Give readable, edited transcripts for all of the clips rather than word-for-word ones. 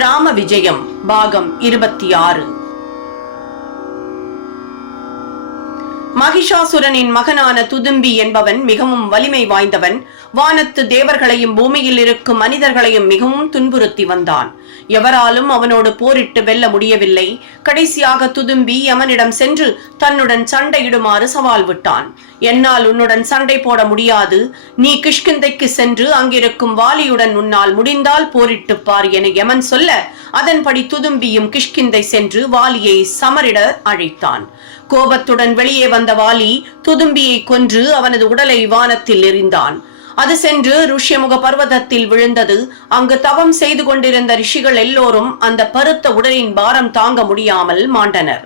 ராம விஜயம் பாகம் 26. மகிஷாசுரனின் மகனான துதும்பி என்பவன் மிகவும் வலிமை வாய்ந்தவன். வானத்து தேவர்களையும் பூமியில் இருக்கும் மனிதர்களையும் மிகவும் துன்புறுத்தி வந்தான். எவராலும் அவனோடு போரிட்டு வெல்ல முடியவில்லை. கடைசியாக துதும்பி யமனிடம் சென்று தன்னுடன் சண்டையிடுமாறு சவால் விட்டான். என்னால் உன்னுடன் சண்டை போட முடியாது, நீ கிஷ்கிந்தைக்கு சென்று அங்கிருக்கும் வாலியுடன் உன்னால் முடிந்தால் போரிட்டு பார் என யமன் சொல்ல, அதன்படி துதும்பியும் கிஷ்கிந்தை சென்று வாலியை சமரிட அழைத்தான். கோபத்துடன் வெளியே வந்த வாலி துதும்பியை கொன்று அவனது உடலை வானத்தில் எறிந்தான். அது சென்று ருஷ்யமுக பர்வதத்தில் விழுந்தது. அங்கு தவம் செய்து கொண்டிருந்த ரிஷிகள் எல்லோரும் அந்த பருத்த உடலின் பாரம் தாங்க முடியாமல் மாண்டனர்.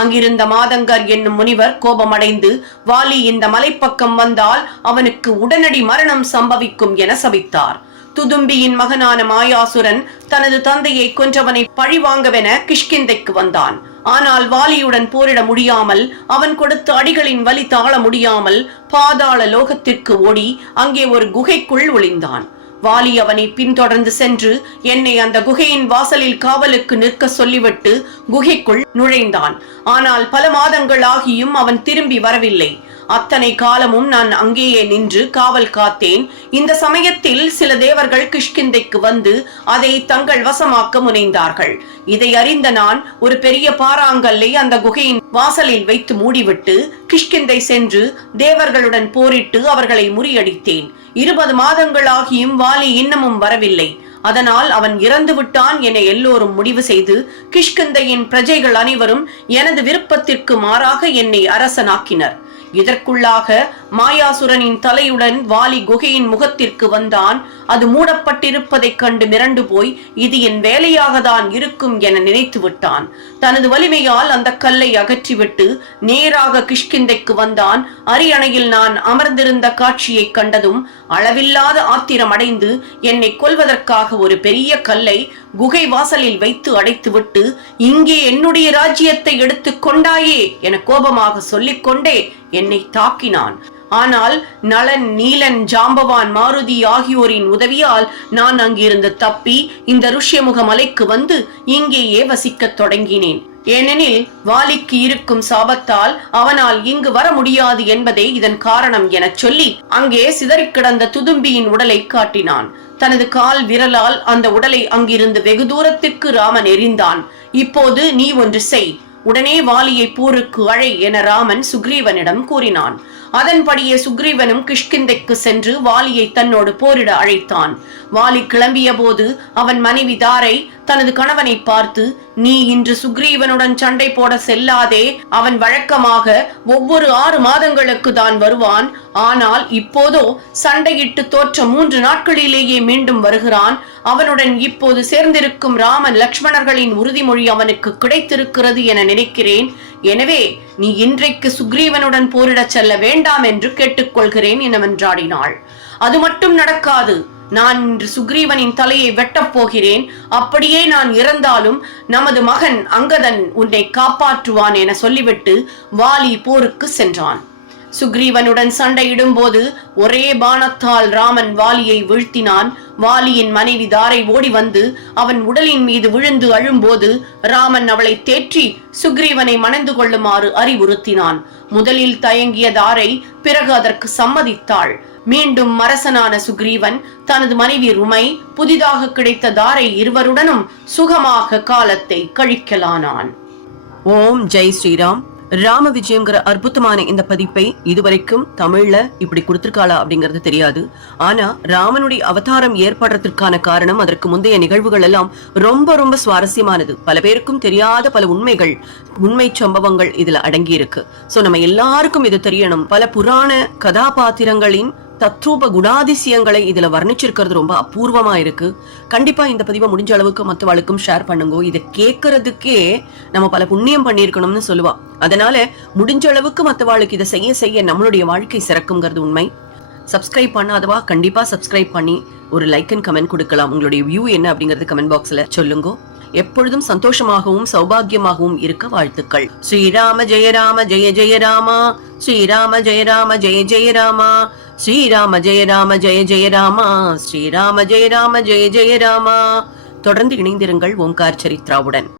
அங்கிருந்த மாதங்கர் என்னும் முனிவர் கோபமடைந்து, வாலி இந்த மலைப்பக்கம் வந்தால் அவனுக்கு உடனடி மரணம் சம்பவிக்கும் என சபித்தார். துதும்பியின் மகனான மாயாசுரன் தனது தந்தையை கொன்றவனை பழிவாங்கவென கிஷ்கிந்தைக்கு வந்தான். ஆனால் வாலியுடன் போரிட முடியாமல், அவன் கொடுத்த அடிகளின் வலி தாழ முடியாமல் பாதாள லோகத்திற்கு ஓடி அங்கே ஒரு குகைக்குள் ஒளிந்தான். வாலி அவனை பின்தொடர்ந்து சென்று என்னை அந்த குகையின் வாசலில் காவலுக்கு நிற்க சொல்லிவிட்டு குகைக்குள் நுழைந்தான். ஆனால் பல மாதங்கள் ஆகியும் அவன் திரும்பி வரவில்லை. அத்தனை காலமும் நான் அங்கேயே நின்று காவல் காத்தேன். இந்த சமயத்தில் சில தேவர்கள் கிஷ்கிந்தைக்கு வந்து அதை தங்கள் வசமாக்க முனைந்தார்கள். இதை அறிந்த நான் ஒரு பெரிய பாறாங்கல்லை அந்த குகையின் வாசலில் வைத்து மூடிவிட்டு கிஷ்கிந்தை சென்று தேவர்களுடன் போரிட்டு அவர்களை முறியடித்தேன். 20 மாதங்கள் ஆகியும் வாலி இன்னமும் வரவில்லை. அதனால் அவன் இறந்து விட்டான் என எல்லோரும் முடிவு செய்து கிஷ்கிந்தையின் பிரஜைகள் அனைவரும் எனது விருப்பத்திற்கு மாறாக என்னை அரசனாக்கினர். இதற்குள்ளாக மாயாசுரனின் தலையுடன் வாலி குகையின் முகத்திற்கு வந்தான். அது மூடப்பட்டிருப்பதைக் கண்டு மிரண்டு போய் இது என் வேலையாக தான் இருக்கும் என நினைத்து விட்டான். தனது வலிமையால் அந்த கல்லை அகற்றிவிட்டு நேராக கிஷ்கிந்தைக்கு வந்தான். அரியணையில் நான் அமர்ந்திருந்த காட்சியை கண்டதும் அளவில்லாத ஆத்திரம் அடைந்து என்னை கொல்வதற்காக ஒரு பெரிய கல்லை குகை வாசலில் வைத்து அடைத்துவிட்டு, இங்கே என்னுடைய ராஜ்யத்தை எடுத்துக் கொண்டாயே என கோபமாக சொல்லிக்கொண்டே என்னை தாக்கினான். ஆனால் நளன், நீலன், ஜாம்பவான், மாருதி ஆகியோரின் உதவியால் நான் அங்கிருந்து தப்பி இந்த ருஷ்யமுக மலைக்கு வந்து இங்கேயே வசிக்கத் தொடங்கினேன். ஏனெனில் வாலிக்கு இருக்கும் சாபத்தால் அவனால் இங்கு வர முடியாது என்பதே இதன் காரணம் என சொல்லி அங்கே சிதறிக் கிடந்த துதும்பியின் உடலை காட்டினான். தனது கால் விரலால் அந்த உடலை அங்கிருந்து வெகு தூரத்திற்கு ராமன் எறிந்தான். இப்போது நீ ஒன்று செய், உடனே வாலியை போருக்கு அழை என ராமன் சுக்ரீவனிடம் கூறினான். அதன்படியே சுக்ரீவனும் கிஷ்கிந்தைக்கு சென்று வாலியை தன்னோடு போரிட அழைத்தான். வாலி கிளம்பிய போது அவன் மனைவி தாரை தனது கணவனை பார்த்து, நீ இன்று சுக்ரீவனுடன் சண்டை போட செல்லாதே. அவன் வழக்கமாக ஒவ்வொரு 6 மாதங்களுக்கு தான் வருவான். ஆனால் இப்போதோ சண்டையிட்டு தோற்ற 3 நாட்களிலேயே மீண்டும் வருகிறான். அவனுடன் இப்போது சேர்ந்திருக்கும் ராமன் லக்ஷ்மணர்களின் உறுதிமொழி அவனுக்கு கிடைத்திருக்கிறது என நினைக்கிறேன். எனவே நீ இன்றைக்கு சுக்ரீவனுடன் போரிட செல்ல வேண்டாம் என்று கேட்டுக்கொள்கிறேன் எனவென்றாடினாள். அது மட்டும் நடக்காது. நான் இன்று சுக்ரீவனின் தலையை வெட்டப் போகிறேன். அப்படியே நான் இறந்தாலும் நமது மகன் அங்கதன் உன்னை காப்பாற்றுவான் என சொல்லிவிட்டு வாலி போருக்கு சென்றான். சுக்ரீவனுடன் சண்டையிடும் போது ஒரே பாணத்தால் ராமன் வாலியை வீழ்த்தினான். வாலியின் மனைவி தாரை ஓடி வந்து அவன் உடலின் மீது விழுந்து அழும்போது ராமன் அவளை தேற்றி சுக்ரீவனை மணந்து கொள்ளுமாறு அறிவுறுத்தினான். முதலில் தயங்கிய தாரை பிறகு அதற்கு சம்மதித்தாள். மீண்டும் அரசனான சுக்ரீவன் தனது மனைவி ருமை, புதிதாக கிடைத்த தாரை இருவருடனும் சுகமாக காலத்தை கழிக்கலானான். ஓம் ஜெய் ஸ்ரீராம். ராம விஜயம்ங்கிற அற்புதமான இந்த பதிப்பை இதுவரைக்கும் தமிழ்ல இப்படி கொடுத்திருக்காளா அப்படிங்கிறது தெரியாது. ஆனா ராமனுடைய அவதாரம் ஏற்படுறதுக்கான காரணம் அதற்கு முந்தைய நிகழ்வுகள் எல்லாம் ரொம்ப ரொம்ப சுவாரஸ்யமானது. பல பேருக்கும் தெரியாத பல உண்மை சம்பவங்கள் இதுல அடங்கி இருக்கு. சோ நம்ம எல்லாருக்கும் இது தெரியணும். பல புராண கதாபாத்திரங்களின் தத்ரூப குணாதிசயங்களை இதுல வர்ணிச்சிருக்கிறது ரொம்ப அபூர்வமா இருக்கு. கண்டிப்பா இந்த பதிவை முடிஞ்ச அளவுக்கு மற்றவாளுக்கும் ஷேர் பண்ணுங்க. இதை கேட்கறதுக்கே நம்ம பல புண்ணியம் பண்ணியிருக்கணும்னு சொல்லுவா. அதனால முடிஞ்ச அளவுக்கு மற்றவாளுக்கு இதை செய்ய செய்ய நம்மளுடைய வாழ்க்கை சிறக்குங்கிறது உண்மை. சப்ஸ்கிரைப் பண்ணாதவா கண்டிப்பா சப்ஸ்கிரைப் பண்ணி ஒரு லைக் அண்ட் கமெண்ட் கொடுக்கலாம். உங்களுடைய வியூ என்ன அப்படிங்கறது கமெண்ட் பாக்ஸ்ல சொல்லுங்க. எப்பொழுதும் சந்தோஷமாகவும் சௌபாகியமாகவும் இருக்க வாழ்த்துக்கள். ஸ்ரீராம ஜெய ராம ஜெய ஜெய ராமா, ஸ்ரீராம ஜெய ராம ஜெய ஜெய ராமா, ஸ்ரீராம ஜெய ராம ஜெய ஜெய ராமா, ஸ்ரீராம ஜெய ராம ஜெய ஜெய ராமா. தொடர்ந்து இணைந்திருங்கள் ஓம்கார் சரித்ராவுடன்.